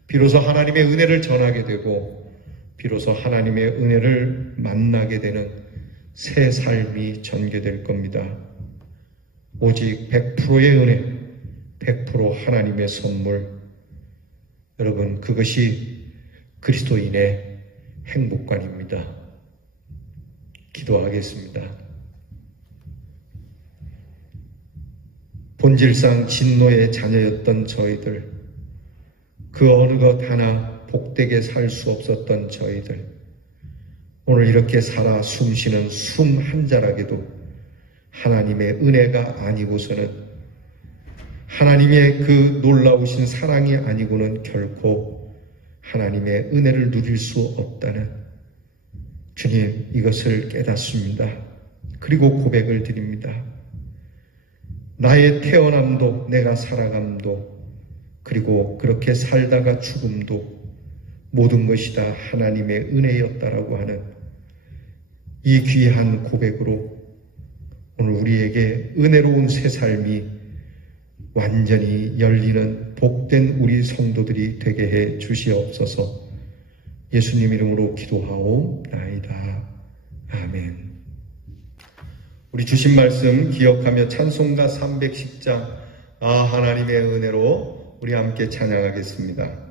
비로소 하나님의 은혜를 전하게 되고, 비로소 하나님의 은혜를 만나게 되는 새 삶이 전개될 겁니다. 오직 100%의 은혜, 100% 하나님의 선물. 여러분, 그것이 그리스도인의 행복관입니다. 기도하겠습니다. 본질상 진노의 자녀였던 저희들, 그 어느 것 하나 복되게 살 수 없었던 저희들, 오늘 이렇게 살아 숨쉬는 숨 한 자락에도 하나님의 은혜가 아니고서는, 하나님의 그 놀라우신 사랑이 아니고는 결코 하나님의 은혜를 누릴 수 없다는, 주님, 이것을 깨닫습니다. 그리고 고백을 드립니다. 나의 태어남도, 내가 살아감도, 그리고 그렇게 살다가 죽음도 모든 것이 다 하나님의 은혜였다라고 하는 이 귀한 고백으로 오늘 우리에게 은혜로운 새 삶이 완전히 열리는 복된 우리 성도들이 되게 해 주시옵소서. 예수님 이름으로 기도하옵나이다. 아멘. 우리 주신 말씀 기억하며 찬송가 310장 하나님의 은혜로 우리 함께 찬양하겠습니다.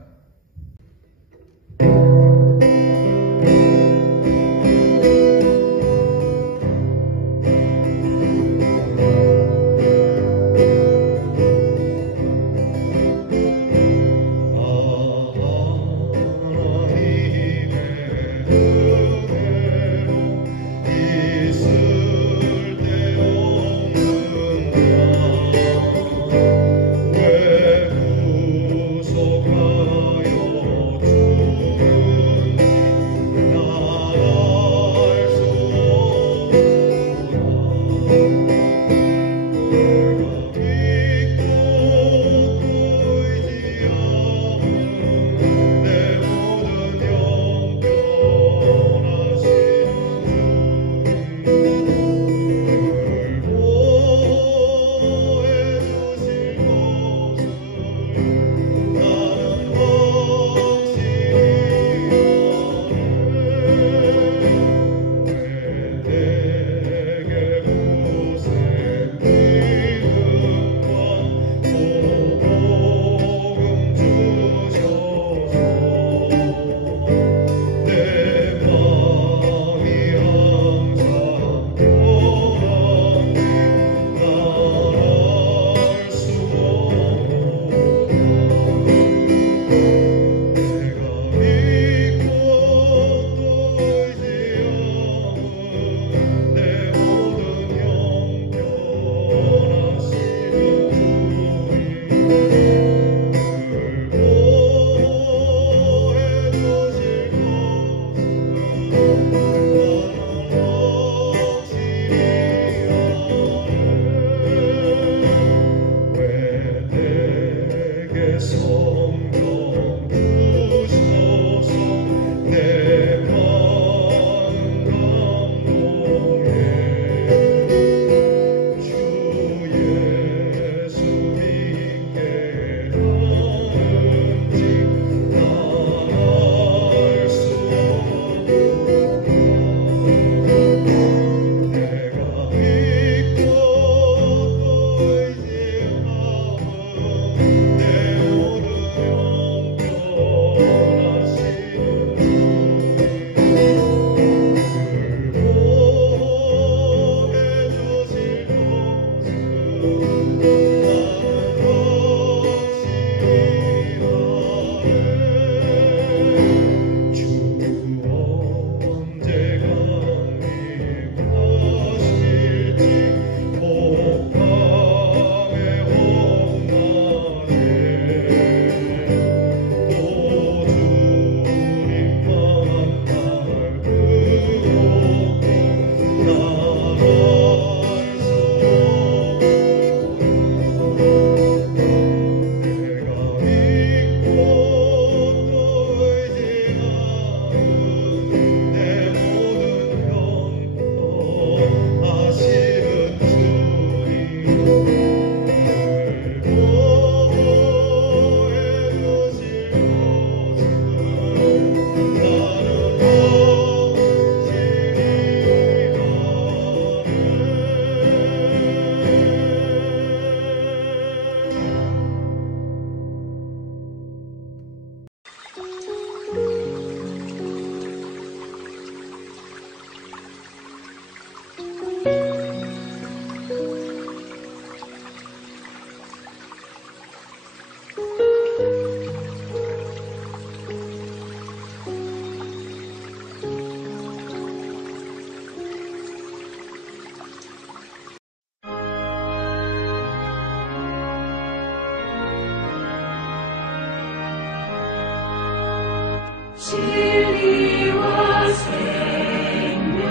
진리와 생명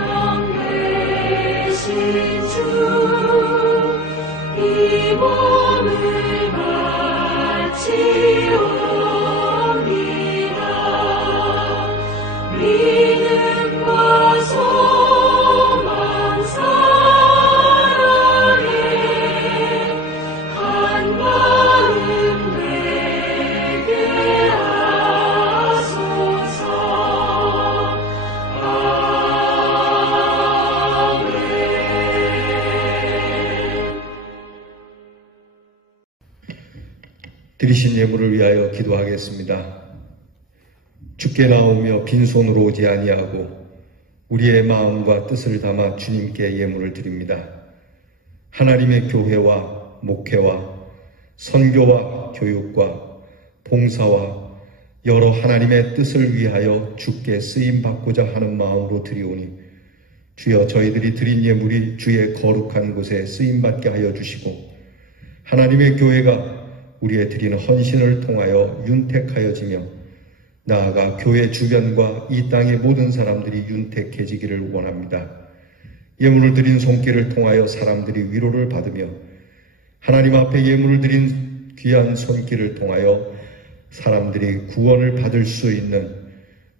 되신 주, 이 몸을 바치옵니다. 믿음과 소망 사랑에 한 마음 되게 하소서. 아멘. 드리신 예물을 위하여 기도하겠습니다. 주께 나오며 빈손으로 오지 아니하고 우리의 마음과 뜻을 담아 주님께 예물을 드립니다. 하나님의 교회와 목회와 선교와 교육과 봉사와 여러 하나님의 뜻을 위하여 주께 쓰임받고자 하는 마음으로 드리오니 주여 저희들이 드린 예물이 주의 거룩한 곳에 쓰임받게 하여 주시고 하나님의 교회가 우리의 드리는 헌신을 통하여 윤택하여지며 나아가 교회 주변과 이 땅의 모든 사람들이 윤택해지기를 원합니다. 예물을 드린 손길을 통하여 사람들이 위로를 받으며 하나님 앞에 예물을 드린 귀한 손길을 통하여 사람들이 구원을 받을 수 있는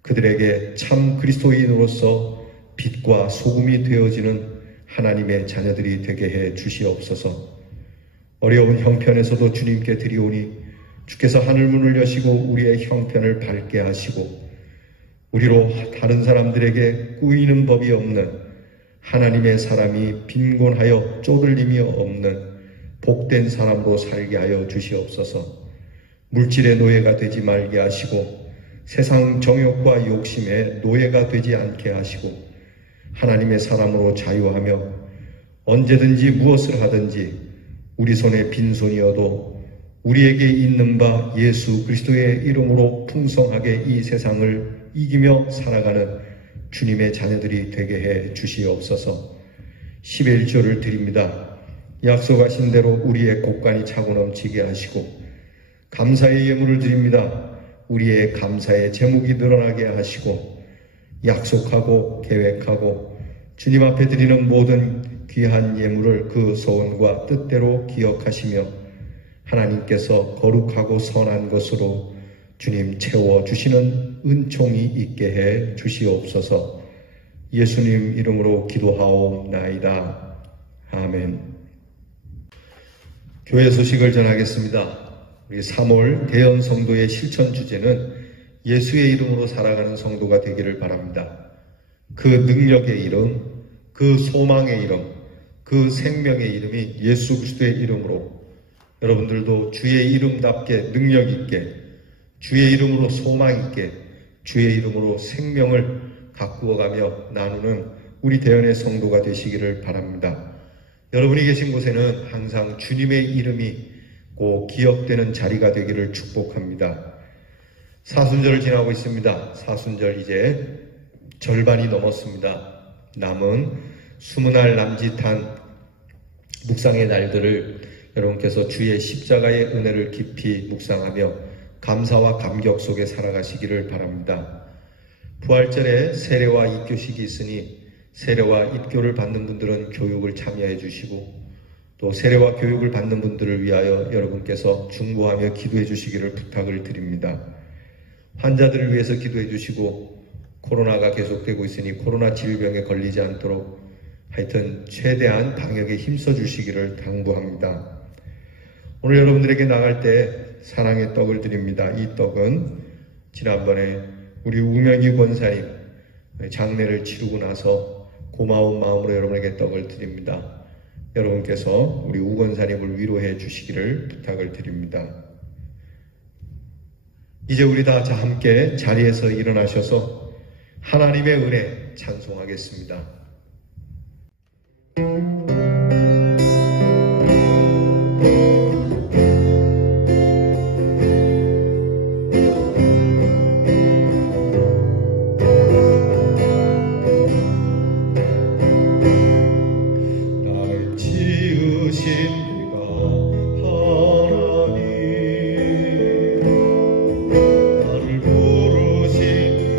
그들에게 참 그리스도인으로서 빛과 소금이 되어지는 하나님의 자녀들이 되게 해 주시옵소서. 어려운 형편에서도 주님께 드리오니 주께서 하늘문을 여시고 우리의 형편을 밝게 하시고 우리로 다른 사람들에게 꾸이는 법이 없는 하나님의 사람이 빈곤하여 쪼들림이 없는 복된 사람으로 살게 하여 주시옵소서. 물질의 노예가 되지 말게 하시고 세상 정욕과 욕심의 노예가 되지 않게 하시고 하나님의 사람으로 자유하며 언제든지 무엇을 하든지 우리 손에 빈손이어도 우리에게 있는 바 예수 그리스도의 이름으로 풍성하게 이 세상을 이기며 살아가는 주님의 자녀들이 되게 해 주시옵소서. 11조를 드립니다. 약속하신 대로 우리의 곳간이 차고 넘치게 하시고 감사의 예물을 드립니다. 우리의 감사의 제목이 늘어나게 하시고 약속하고 계획하고 주님 앞에 드리는 모든 귀한 예물을 그 소원과 뜻대로 기억하시며 하나님께서 거룩하고 선한 것으로 주님 채워주시는 은총이 있게 해 주시옵소서. 예수님 이름으로 기도하옵나이다. 아멘. 교회 소식을 전하겠습니다. 우리 3월 대연 성도의 실천 주제는 예수의 이름으로 살아가는 성도가 되기를 바랍니다. 그 능력의 이름, 그 소망의 이름, 그 생명의 이름이 예수 그리스도의 이름으로 여러분들도 주의 이름답게 능력 있게 주의 이름으로 소망 있게 주의 이름으로 생명을 가꾸어가며 나누는 우리 대연의 성도가 되시기를 바랍니다. 여러분이 계신 곳에는 항상 주님의 이름이 꼭 기억되는 자리가 되기를 축복합니다. 사순절을 지나고 있습니다. 사순절 이제 절반이 넘었습니다. 남은 20날 남짓한 묵상의 날들을 여러분께서 주의 십자가의 은혜를 깊이 묵상하며 감사와 감격 속에 살아가시기를 바랍니다. 부활절에 세례와 입교식이 있으니 세례와 입교를 받는 분들은 교육을 참여해 주시고 또 세례와 교육을 받는 분들을 위하여 여러분께서 중보하며 기도해 주시기를 부탁을 드립니다. 환자들을 위해서 기도해 주시고 코로나가 계속되고 있으니 코로나 질병에 걸리지 않도록 하여튼 최대한 방역에 힘써 주시기를 당부합니다. 오늘 여러분들에게 나갈 때 사랑의 떡을 드립니다. 이 떡은 지난번에 우리 우명희 권사님 장례를 치르고 나서 고마운 마음으로 여러분에게 떡을 드립니다. 여러분께서 우리 우 권사님을 위로해 주시기를 부탁을 드립니다. 이제 우리 다 함께 자리에서 일어나셔서 하나님의 은혜 찬송하겠습니다. 나를 부르신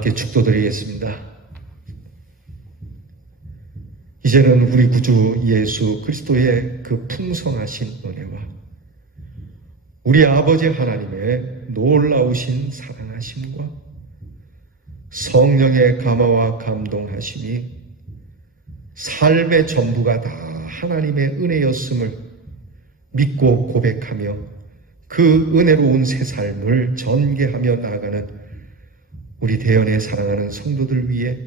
함께 축도드리겠습니다. 이제는 우리 구주 예수 그리스도의 그 풍성하신 은혜와 우리 아버지 하나님의 놀라우신 사랑하심과 성령의 감화와 감동하심이 삶의 전부가 다 하나님의 은혜였음을 믿고 고백하며 그 은혜로운 새 삶을 전개하며 나아가는 우리 대연에 사랑하는 성도들 위해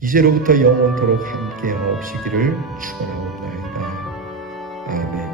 이제로부터 영원토록 함께하옵시기를 축원하옵나이다. 아멘.